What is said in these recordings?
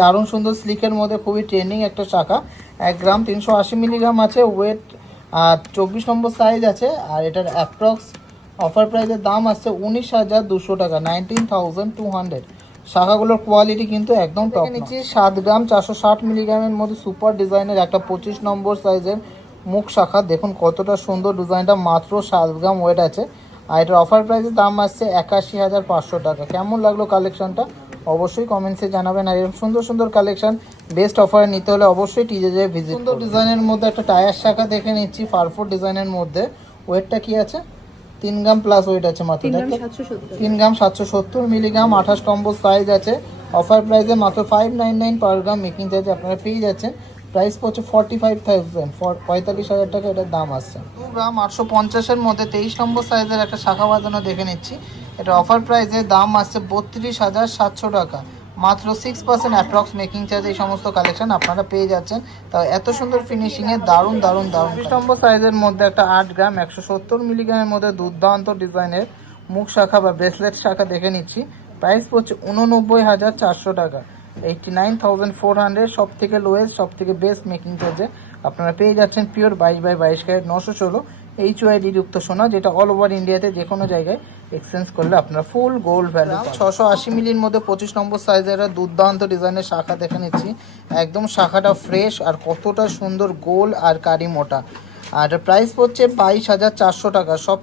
দারুণ সুন্দর স্লিকের মধ্যে খুবই ট্রেন্ডিং একটা শাখা। 1 গ্রাম 380 মিলিগ্রাম আছে, ওয়েট 24 নম্বর সাইজ আছে। আর এটার অ্যাপ্রক্স অফার প্রাইসের দাম আসছে 19,200 টাকা, 19,200। শাখাগুলোর কোয়ালিটি কিন্তু একদম টপ নিচ্ছি। 7 গ্রাম 460 মিলিগ্রামের মধ্যে সুপার ডিজাইনের একটা 25 নম্বর সাইজের মুখ শাখা। দেখুন কতটা সুন্দর ডিজাইনটা, মাত্র 7 গ্রাম ওয়েট আছে। আর এটার অফার প্রাইসের দাম আসছে 81,500 টাকা। কেমন লাগলো কালেকশনটা অবশ্যই কমেন্টসে জানাবেন। আর এরকম সুন্দর সুন্দর কালেকশন বেস্ট অফারে নিতে হলে অবশ্যই টিজে ভিজিট। সুন্দর ডিজাইনের মধ্যে একটা টায়ার শাখা দেখে নিচ্ছি, ফারফোর ডিজাইনের মধ্যে। ওয়েটটা কি আছে? 3 গ্রাম প্লাস ওয়েট আছে মাত্র। 3 গ্রাম 770 মিলিগ্রাম, 28 নম্বর সাইজ আছে। অফার প্রাইসে মাত্র 599 পার গ্রাম মেকিং চার্জ আপনারা পেয়ে যাচ্ছেন। প্রাইস পড়ছে 45,000, 45,000 টাকা এটার দাম আসছে। 2 গ্রাম 850-এর মধ্যে 23 নম্বর সাইজের একটা শাখা বাঁধানো দেখে নিচ্ছি। এটা অফার প্রাইসে দাম আসছে 32,700 টাকা, মাত্র 6% অ্যাপ্রক্স মেকিং চার্জ। এই সমস্ত কালেকশন আপনারা পেয়ে যাচ্ছেন। তা এত সুন্দর ফিনিশিংয়ে দারুণ দারুণ দারুণ 20 নম্বর সাইজের মধ্যে একটা 8 গ্রাম 170 মিলিগ্রামের মধ্যে দুর্দান্ত ডিজাইনের মুখ শাখা বা ব্রেসলেট শাখা দেখে নিচ্ছি। প্রাইস পড়ছে 89,400 টাকা, 89,400। সব থেকে লোয়েস্ট, সব থেকে বেস্ট মেকিং চার্জে আপনারা পেয়ে যাচ্ছেন পিওর 22/22 ক্যারেট 916 HYD যুক্ত সোনা, যেটা অল ওভার ইন্ডিয়াতে যে কোনো জায়গায় এক্সচেঞ্জ করলে আপনারা ফুল গোল্ড ভ্যালু। 680 মিলির মধ্যে 25 নম্বর সাইজের দুর্দান্ত ডিজাইনের শাখা দেখে নিচ্ছি। একদম শাখাটা ফ্রেশ আর কতটা সুন্দর গোল আর কারি মোটা। আর প্রাইস পড়ছে 22,400 টাকা। সব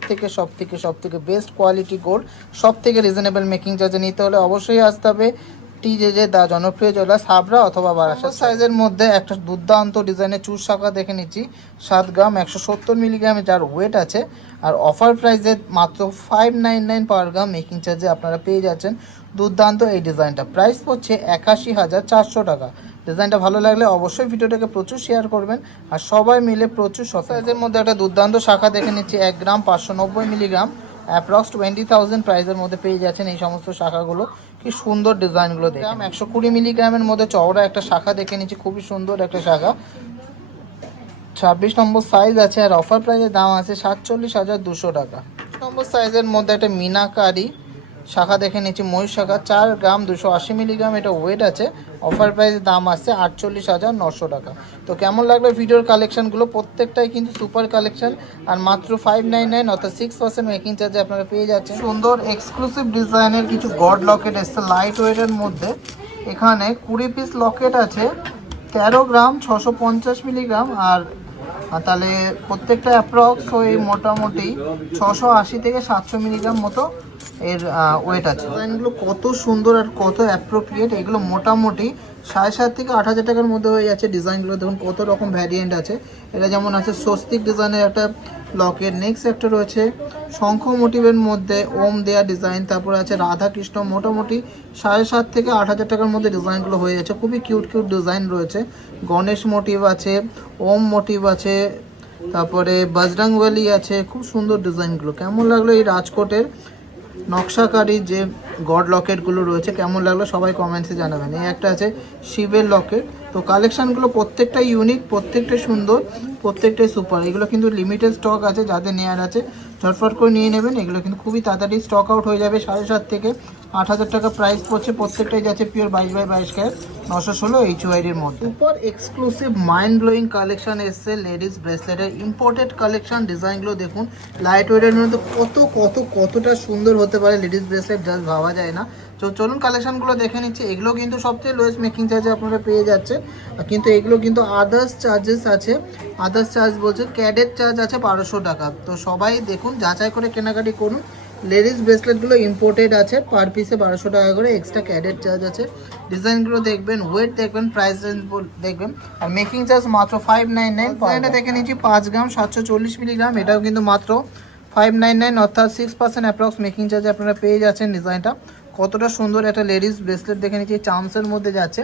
থেকে বেস্ট কোয়ালিটি গোল্ড, সব থেকে রিজনেবল মেকিং চার্জে নিতে হলে অবশ্যই আসতে হবে টিজে দা জনপ্রিয় জুয়েলার্স, হাবড়া অথবা বারাসাত। সাইজের মধ্যে একটা দুর্দান্ত ডিজাইনের চুর শাখা দেখে নিচ্ছি। 7 গ্রাম 170 মিলিগ্রামে যার ওয়েট আছে। আর অফার প্রাইসে মাত্র 599 পার গ্রাম মেকিং চার্জে আপনারা পেয়ে যাচ্ছেন দুর্দান্ত এই ডিজাইনটা। প্রাইস পড়ছে 81,400 টাকা। ডিজাইনটা ভালো লাগলে অবশ্যই ভিডিওটাকে প্রচুর শেয়ার করবেন আর সবাই মিলে প্রচুর। সাইজের মধ্যে একটা দুর্দান্ত শাখা দেখে নিচ্ছি। 1 গ্রাম 590 মিলিগ্রাম, অ্যাপ্রক্স 20,000 প্রাইসের মধ্যে পেয়ে যাচ্ছেন এই সমস্ত শাখাগুলো। কি সুন্দর ডিজাইনগুলো দেখে। 120 মিলিগ্রামের মধ্যে চওড়া একটা শাখা দেখে নিচ্ছি, খুবই সুন্দর একটা শাখা, 26 নম্বর সাইজ আছে। আর অফার প্রাইসের দাম আছে 47,200 টাকা। নম্বর সাইজের মধ্যে একটা মিনাকারি শাখা দেখে নিচ্ছি, ময়ূর শাখা, 4 গ্রাম 280 মিলিগ্রাম এটা ওয়েট আছে। অফার প্রাইসের দাম আসছে 48,900 টাকা। তো কেমন লাগলো ভিডিওর কালেকশনগুলো? প্রত্যেকটাই কিন্তু সুপার কালেকশন। আর মাত্র 599 অর্থাৎ 6% মেকিং চার্জে আপনারা পেয়ে যাচ্ছেন সুন্দর এক্সক্লুসিভ ডিজাইনের কিছু গড লকেট এসছে লাইট ওয়েটের মধ্যে। এখানে 20 পিস লকেট আছে, 13 গ্রাম 650 মিলিগ্রাম। আর তাহলে প্রত্যেকটা অ্যাপ্রক্স ওই মোটামুটি 680 থেকে 700 মিলিগ্রাম মতো এর ওয়েট আছে। ডিজাইনগুলো কত সুন্দর আর কত অ্যাপ্রোপ্রিয়েট। এগুলো মোটামুটি 7,500 থেকে 8,000 টাকার মধ্যে হয়ে যাচ্ছে। ডিজাইনগুলো দেখুন কত রকম ভ্যারিয়েন্ট আছে। এটা যেমন আছে স্বস্তিক ডিজাইনের একটা লকেট, নেক্সট একটা রয়েছে শঙ্খ মোটিভের মধ্যে ওম দেয়া ডিজাইন, তারপরে আছে রাধা কৃষ্ণ। মোটামুটি 7,500 থেকে 8,000 টাকার মধ্যে ডিজাইনগুলো হয়ে যাচ্ছে। খুবই কিউট কিউট ডিজাইন রয়েছে। গণেশ মোটিভ আছে, ওম মোটিভ আছে, তারপরে বজরংবলী আছে। খুব সুন্দর ডিজাইনগুলো। কেমন লাগলো এই রাজকোটের নকশাকারী যে গড লকেটগুলো রয়েছে, কেমন লাগলো সবাই কমেন্টসে জানাবেন। এই একটা আছে শিবের লকেট। তো কালেকশানগুলো প্রত্যেকটাই ইউনিক, প্রত্যেকটাই সুন্দর, প্রত্যেকটাই সুপার। এগুলো কিন্তু লিমিটেড স্টক আছে, যাদের নেওয়ার আছে ঝটফট করে নিয়ে নেবেন। এগুলো কিন্তু খুবই তাড়াতাড়ি স্টক আউট হয়ে যাবে। 7,500 থেকে 8,000 টাকা প্রাইস পড়ছে। প্রত্যেকটাই যাচ্ছে পিওর 22/22 ক্যারেট 916 HYD-র মধ্যে। Super exclusive mind blowing collection এসছে লেডিস ব্রেসলেটের ইম্পোর্টেড কালেকশন। ডিজাইনগুলো দেখুন লাইট ওয়েটের মধ্যে কতটা সুন্দর হতে পারে লেডিস ব্রেসলেট, জাস্ট ভাবা যায় না। তো চলুন কালেকশনগুলো দেখে নিচ্ছি। এগুলো কিন্তু সবচেয়ে লোয়েস্ট মেকিং চার্জে আপনারা পেয়ে যাচ্ছেন। কিন্তু এগুলো কিন্তু আদার্স চার্জেস আছে। আদার্স চার্জ বলছে ক্যাডেট চার্জ আছে 1200 টাকা। তো সবাই দেখুন, যাচাই করে কেনাকাটি করুন। লেডিস ব্রেসলেটগুলো ইম্পোর্টেড আছে, পার পিসে 1200 টাকা করে এক্সট্রা ক্যাডেট চার্জ আছে। ডিজাইনগুলো দেখবেন, ওয়েট দেখবেন, প্রাইস রেঞ্জ দেখবেন। আর মেকিং চার্জ মাত্র 599। এটা দেখে নিচ্ছি 5 গ্রাম 740 মিলিগ্রাম, এটাও কিন্তু মাত্র 599 অর্থাৎ 6% অ্যাপ্রক্স মেকিং চার্জে আপনারা পেয়ে যাচ্ছেন। ডিজাইনটা কতটা সুন্দর একটা লেডিস ব্রেসলেট দেখে নিচ্ছি, চামসের মধ্যে যাচ্ছে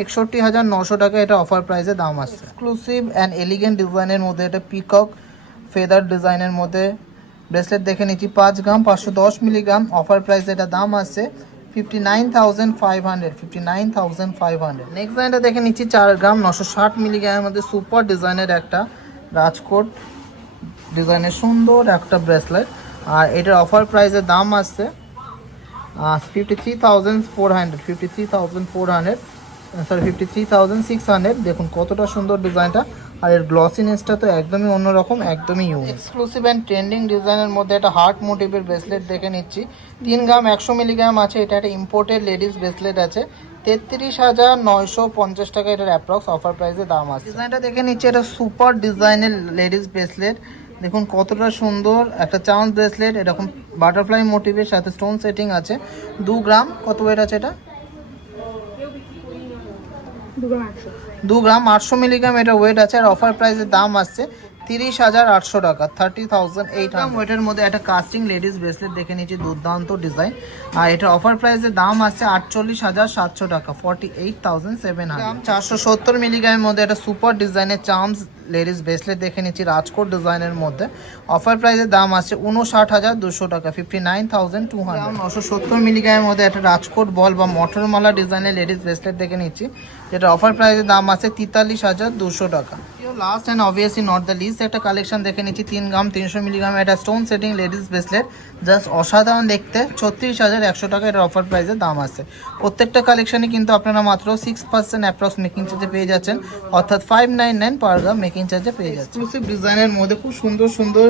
61,900 টাকা। এটা অফার প্রাইসে দাম আসছে। এক্সক্লুসিভ অ্যান্ড এলিগেন্ট ডিজাইনের মধ্যে এটা পিকক ফেদার ডিজাইনের মধ্যে ব্রেসলেট দেখে নিচ্ছি। 5 গ্রাম 510 মিলিগ্রাম, অফার প্রাইসে এটা দাম আসছে 59,500, 59,500। নেক্সট ডিজাইনটা দেখে নিচ্ছি 4 গ্রাম 960 মিলিগ্রামের মধ্যে সুপার ডিজাইনের একটা রাজকোট ডিজাইনের সুন্দর একটা ব্রেসলেট। আর এটার অফার প্রাইসের দাম আসছে 53,400, 53,400। সরি 53,600। দেখুন কতটা সুন্দর ডিজাইনটা, আর এর গ্লসিনেসটা তো একদমই অন্যরকম, একদমই ইউনিক। এক্সক্লুসিভ অ্যান্ড ট্রেন্ডিং ডিজাইনের মধ্যে একটা হার্ট মোটিভের ব্রেসলেট দেখে নিচ্ছি। 3 গ্রাম 100 মিলিগ্রাম আছে। এটা একটা ইম্পোর্টেড লেডিস ব্রেসলেট আছে, 33,950 টাকা এটার অ্যাপ্রক্স অফার প্রাইসে দাম আছে। ডিজাইনটা দেখে নিচ্ছি, এটা সুপার ডিজাইনের লেডিস ব্রেসলেট। দেখুন কতটা সুন্দর একটা চাউন্স ব্রেসলেট, এরকম বাটারফ্লাই মোটিভের সাথে স্টোন সেটিং আছে। 2 গ্রাম, কত ওয়েট আছে এটা? 2 গ্রাম 800 মিলিগ্রাম এটা ওয়েট আছে, আর অফার প্রাইসের দাম আসছে 30,800 টাকা, 30,800। ওয়েটের মধ্যে একটা কাস্টিং লেডিস ব্রেসলেট দেখে নিচ্ছি, দুর্দান্ত ডিজাইন, আর এটা অফার প্রাইসের দাম আসছে 48,700 টাকা, 48,700। 470 মিলিগ্রামের মধ্যে একটা সুপার ডিজাইনের চার্মস লেডিস ব্রেসলেট দেখে নিচ্ছি, রাজকোট ডিজাইনের মধ্যে। অফার প্রাইসের দাম আসছে 59,200 টাকা, 59,200। 970 মিলিগ্রামের মধ্যে একটা রাজকোট বল বা মটরমালা ডিজাইনের লেডিস ব্রেসলেট দেখে নিচ্ছি, যেটা অফার প্রাইসের দাম আছে 43,200 টাকা। Last and obviously not the least একটা কালেকশন দেখে নিচ্ছি, 3 গ্রাম 300 মিলিগ্রাম একটা stone setting ladies bracelet, just অসাধারণ দেখতে, 36,100 টাকা এটার অফার প্রাইসের দাম আছে। প্রত্যেকটা কালেকশনে কিন্তু আপনারা মাত্র 6% অ্যাপ্রক্স মেকিং চার্জে পেয়ে যাচ্ছেন, অর্থাৎ 599 পার গ্রাম মেকিং চার্জে পেয়ে যাচ্ছেন। এক্সক্লুসিভ ডিজাইনের মধ্যে খুব সুন্দর সুন্দর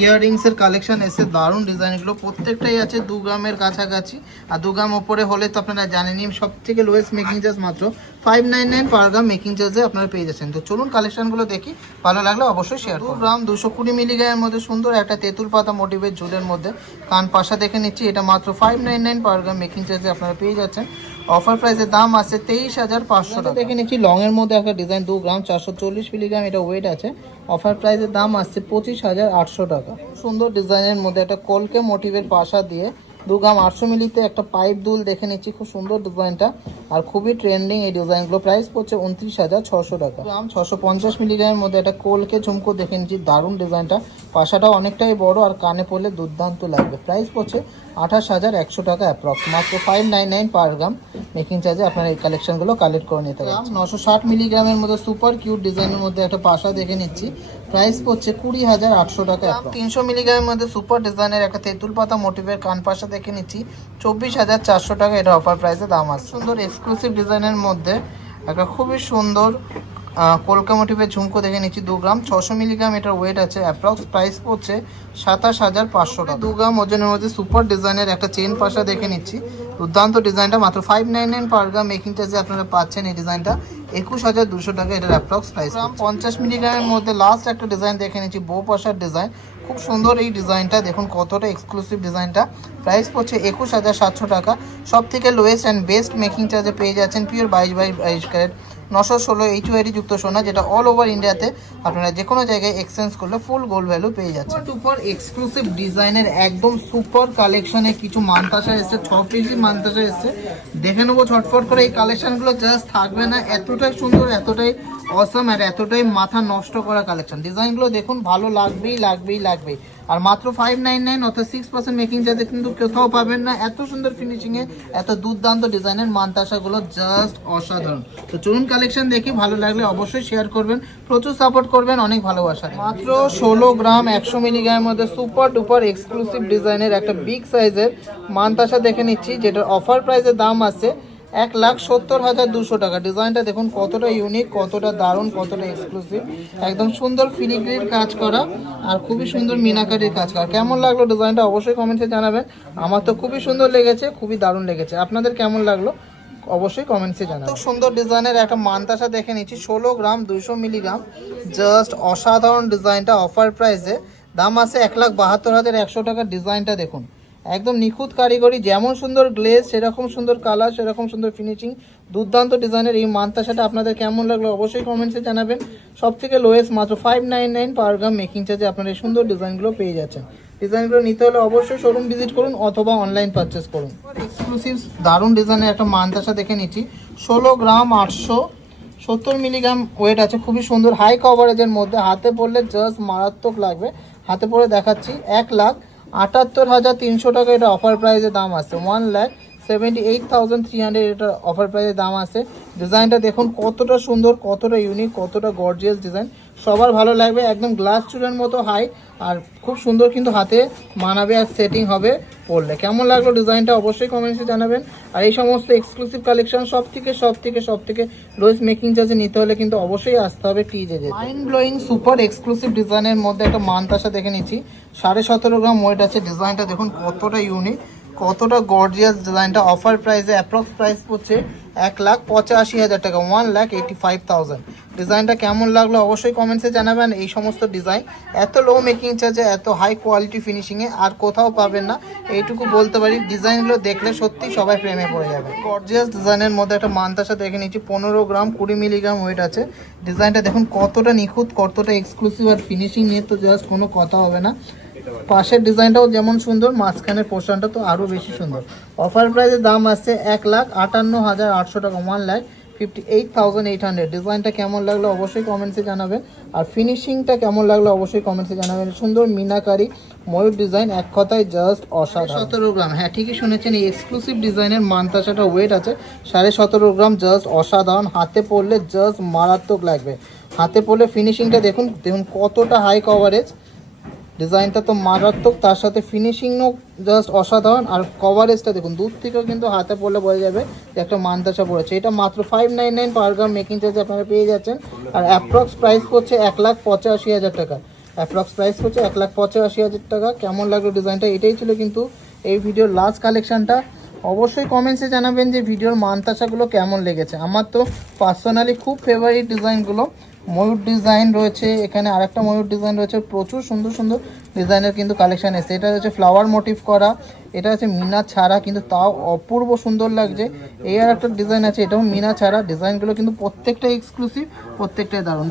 ইয়াররিংসের কালেকশন এসে, দারুণ ডিজাইনগুলো প্রত্যেকটাই আছে 2 গ্রামের কাছাকাছি, আর 2 গ্রাম ওপরে হলে তো আপনারা জানেনই সব থেকে লোয়েস্ট মেকিং চার্জ মাত্র 599 পার গ্রাম মেকিং চার্জে আপনারা পেয়ে যাচ্ছেন। তো চলুন কালেকশনগুলো দেখি, ভালো লাগলে অবশ্যই শেয়ার করুন। 2 গ্রাম 220 মিলিগ্রামের মধ্যে সুন্দর একটা তেঁতুল পাতা মোটিভের ঝুলের মধ্যে কান পাশা দেখে নিচ্ছি, এটা মাত্র 599 পার গ্রাম মেকিং চার্জে আপনারা পেয়ে যাচ্ছেন। অফার প্রাইসের দাম আছে 23,500 টাকা। দেখে নিচ্ছি লং এর মধ্যে একটা ডিজাইন, 2 গ্রাম 440 মিলিগ্রাম এটা ওয়েট আছে, অফার প্রাইসের দাম আসছে 25,800 টাকা। সুন্দর ডিজাইনের মধ্যে একটা কলকে মোটিভের পাশা দিয়ে 2 গ্রাম 800 মিলিতে একটা পাইপ দুল দেখে নিচ্ছি, খুব সুন্দর ডিজাইনটা, আর খুবই ট্রেন্ডিং এই ডিজাইনগুলো। প্রাইস পড়ছে 29,600 টাকা। গ্রাম 650 মিলিগ্রামের মধ্যে একটা কলকে ঝুমকো দেখে নিচ্ছি, দারুণ ডিজাইনটা, পাশাটা অনেকটাই বড় আর কানে পড়লে দুর্দান্ত লাগবে। প্রাইস পড়ছে 28,100 টাকা অ্যাপ্রক্স, মাত্র 599 পার গ্রাম মেকিং চার্জে আপনারা এই কালেকশনগুলো কালেক্ট করে নিতে পারেন। 960 মিলিগ্রামের মধ্যে সুপার কিউট ডিজাইনের মধ্যে একটা পাশা দেখে নিচ্ছি, প্রাইস পড়ছে 20,800 টাকা। 300 মিলিগ্রামের মধ্যে সুপার ডিজাইনের একটা তেঁতুল পাতা মোটিভের কান পাশা দেখে নিচ্ছি, 24,400 টাকা এটা অফার প্রাইসে দাম আছে। সুন্দর এক্সক্লুসিভ ডিজাইনের মধ্যে একটা খুবই সুন্দর কলকা মোটিভের ঝুমকো দেখে নিচ্ছি, 2 গ্রাম 600 মিলিগ্রাম এটার ওয়েট আছে, অ্যাপ্রক্স প্রাইস পড়ছে 27,500 টাকা। 2 গ্রাম ওজনের মধ্যে সুপার ডিজাইনের একটা চেন পাশা দেখে নিচ্ছি, দুর্দান্ত ডিজাইনটা, মাত্র 599 পার গ্রাম মেকিং চার্জে আপনারা পাচ্ছেন এই ডিজাইনটা, 21,200 টাকা এটার অ্যাপ্রক্স প্রাইস। 50 মিলিগ্রামের মধ্যে লাস্ট একটা ডিজাইন দেখে নিচ্ছি, বো পাশার ডিজাইন, খুব সুন্দর এই ডিজাইনটা, দেখুন কতটা এক্সক্লুসিভ ডিজাইনটা। প্রাইস পড়ছে 21,700 টাকা। সব থেকে লোয়েস্ট অ্যান্ড বেস্ট মেকিং চার্জে পেয়ে যাচ্ছেন পিওর 22/22 ক্যারেট 916 HOID যুক্ত সোনা, যেটা অল ওভার ইন্ডিয়াতে আপনারা যে কোনো জায়গায় এক্সচেঞ্জ করলে ফুল গোল্ড ভ্যালু পেয়ে যাচ্ছেন। সুপার এক্সক্লুসিভ ডিজাইনের একদম সুপার কালেকশনে কিছু মানতাসা এসছে, 6 পিসি মানতাসা এসছে, দেখে নেবো ঝটফট করে। এই কালেকশনগুলো জাস্ট থাকবে না, এতটাই সুন্দর, এতটাই অসম, আর এতটাই মাথা নষ্ট করা কালেকশন। ডিজাইনগুলো দেখুন, ভালো লাগবেই লাগবেই লাগবেই, আর মাত্র 599 অর্থাৎ 6% মেকিং চার্জে কিন্তু কোথাও পাবেন না এত সুন্দর ফিনিশিংয়ে এত দুর্দান্ত ডিজাইনের মানতাসাগুলো, জাস্ট অসাধারণ। তো চলুন কালেকশন দেখি, ভালো লাগলে অবশ্যই শেয়ার করবেন, প্রচুর সাপোর্ট করবেন, অনেক ভালোবাসা। মাত্র 16 গ্রাম 100 মিলিগ্রামের মধ্যে সুপার ডুপার এক্সক্লুসিভ ডিজাইনের একটা বিগ সাইজের মানতাসা দেখে নিচ্ছি, যেটার অফার প্রাইসের দাম আছে 1,70,200 টাকা। ডিজাইনটা দেখুন কতটা ইউনিক, কতটা দারুণ, কতটা এক্সক্লুসিভ, একদম সুন্দর ফিলিগ্রির কাজ করা আর খুবই সুন্দর মিনাকারির কাজ করা। কেমন লাগলো ডিজাইনটা অবশ্যই কমেন্টে জানাবেন। আমার তো খুবই সুন্দর লেগেছে, খুবই দারুণ লেগেছে, আপনাদের কেমন লাগলো অবশ্যই কমেন্টসে জানাবেন। তো সুন্দর ডিজাইনের একটা মানতাসা দেখে নিচ্ছি, 16 গ্রাম 200 মিলিগ্রাম, জাস্ট অসাধারণ ডিজাইনটা, অফার প্রাইসে দাম আছে 1,72,100 টাকা। ডিজাইনটা দেখুন, একদম নিখুঁত কারিগরি, যেমন সুন্দর গ্লেজ সেরকম সুন্দর কালার, সেরকম সুন্দর ফিনিশিং, দুর্দান্ত ডিজাইনের এই মানতাসাটা আপনাদের কেমন লাগলো অবশ্যই কমেন্টসে জানাবেন। সব থেকে লোয়েস্ট মাত্র 599 পার গ্রাম মেকিং চার্জে আপনারা এই সুন্দর ডিজাইনগুলো পেয়ে যাচ্ছেন। ডিজাইনগুলো নিতে হলে অবশ্যই শোরুম ভিজিট করুন অথবা অনলাইন পারচেস করুন। এক্সক্লুসিভ দারুণ ডিজাইনের একটা মানতাসা দেখে নিচ্ছি, 16 গ্রাম 870 মিলিগ্রাম ওয়েট আছে, খুবই সুন্দর হাই কভারেজের মধ্যে, হাতে পরলে জাস্ট মারাত্মক লাগবে। হাতে পরে দেখাচ্ছি, 1,78,300 টাকা এটা অফার প্রাইসে দাম আছে, 1,78,300 78,300 এটা অফার প্রাইসের দাম আছে। ডিজাইনটা দেখুন কতটা সুন্দর, কতটা ইউনিক, কতটা গর্জিয়াস ডিজাইন, সবার ভালো লাগবে। একদম গ্লাস চুলের মতো হাই আর খুব সুন্দর কিন্তু হাতে মানাবে আর সেটিং হবে পরলে। কেমন লাগলো ডিজাইনটা অবশ্যই কমেন্টসে জানাবেন। আর এই সমস্ত এক্সক্লুসিভ কালেকশন সব থেকে লোয়েস্ট মেকিং চার্জে নিতে হলে কিন্তু অবশ্যই আসতে হবে TJ. Mind blowing super exclusive ডিজাইনের মধ্যে একটা মানতাসা দেখে নিচ্ছি, 17.5 গ্রাম ওয়েট আছে। ডিজাইনটা দেখুন কতটা ইউনিক, কতটা গর্জিয়াস ডিজাইনটা। অফার প্রাইসে অ্যাপ্রক্স প্রাইস পড়ছে 1,85,000 টাকা, 1,85,000। ডিজাইনটা কেমন লাগলো অবশ্যই কমেন্টসে জানাবেন। এই সমস্ত ডিজাইন এত লো মেকিং চার্জে, এত হাই কোয়ালিটি ফিনিশিংয়ে আর কোথাও পাবেন না, এইটুকু বলতে পারি। ডিজাইনগুলো দেখলে সত্যি সবাই প্রেমে পড়ে যাবে। গর্জিয়াস ডিজাইনের মধ্যে একটা মানতাসা দেখে নিচ্ছি, 15 গ্রাম 20 মিলিগ্রাম ওয়েট আছে। ডিজাইনটা দেখুন কতটা নিখুঁত, কতটা এক্সক্লুসিভ, আর ফিনিশিং নিয়ে তো জাস্ট কোনো কথা হবে না। পাশের ডিজাইনটাও যেমন সুন্দর, মাঝখানের পোর্শনটা তো আরও বেশি সুন্দর। অফার প্রাইসের দাম আসছে 1,58,800 টাকা, 1,58,800। ডিজাইনটা কেমন লাগলো অবশ্যই কমেন্টসে জানাবেন। আর ফিনিশিংটা কেমন লাগলো অবশ্যই কমেন্টসে জানাবেন। সুন্দর মিনাকারি ময়ূর ডিজাইন, এক কথায় জাস্ট অসাধারণ। 17 গ্রাম, হ্যাঁ ঠিকই শুনেছেন, এই এক্সক্লুসিভ ডিজাইনের মানতাসাটা ওয়েট আছে 17.5 গ্রাম, জাস্ট অসাধারণ। হাতে পরলে জাস্ট মারাত্মক লাগবে। হাতে পরলে ফিনিশিংটা দেখুন কতটা হাই কভারেজ। ডিজাইনটা তো মারাত্মক, তার সাথে ফিনিশিংও জাস্ট অসাধারণ। আর কভারেজটা দেখুন, দূর থেকেও কিন্তু হাতে পড়লে বোঝা যাবে যে একটা মানতাসা পড়েছে। এটা মাত্র 599 পার গ্রাম মেকিং চার্জ আপনারা পেয়ে যাচ্ছেন। আর অ্যাপ্রক্স প্রাইস পড়ছে 1,85,000 টাকা, অ্যাপ্রক্স প্রাইস পড়ছে 1,85,000 টাকা। কেমন লাগলো ডিজাইনটা? এটাই ছিল কিন্তু এই ভিডিওর লাস্ট কালেকশানটা। অবশ্যই কমেন্টসে জানাবেন যে ভিডিওর মানতাসাগুলো কেমন লেগেছে। আমার তো পার্সোনালি খুব ফেভারিট ডিজাইনগুলো। ময়ূর ডিজাইন রয়েছে এখানে, আরেকটা ময়ূর ডিজাইন রয়েছে, প্রচুর সুন্দর সুন্দর ডিজাইনের কিন্তু কালেকশান এসেছে। এটা হচ্ছে ফ্লাওয়ার মোটিভ করা, এটা হচ্ছে মিনা ছাড়া, কিন্তু তাও অপূর্ব সুন্দর লাগছে। এই আর একটা ডিজাইন আছে, এটাও মিনা ছাড়া। ডিজাইনগুলো কিন্তু প্রত্যেকটা এক্সক্লুসিভ, প্রত্যেকটাই দারুণ।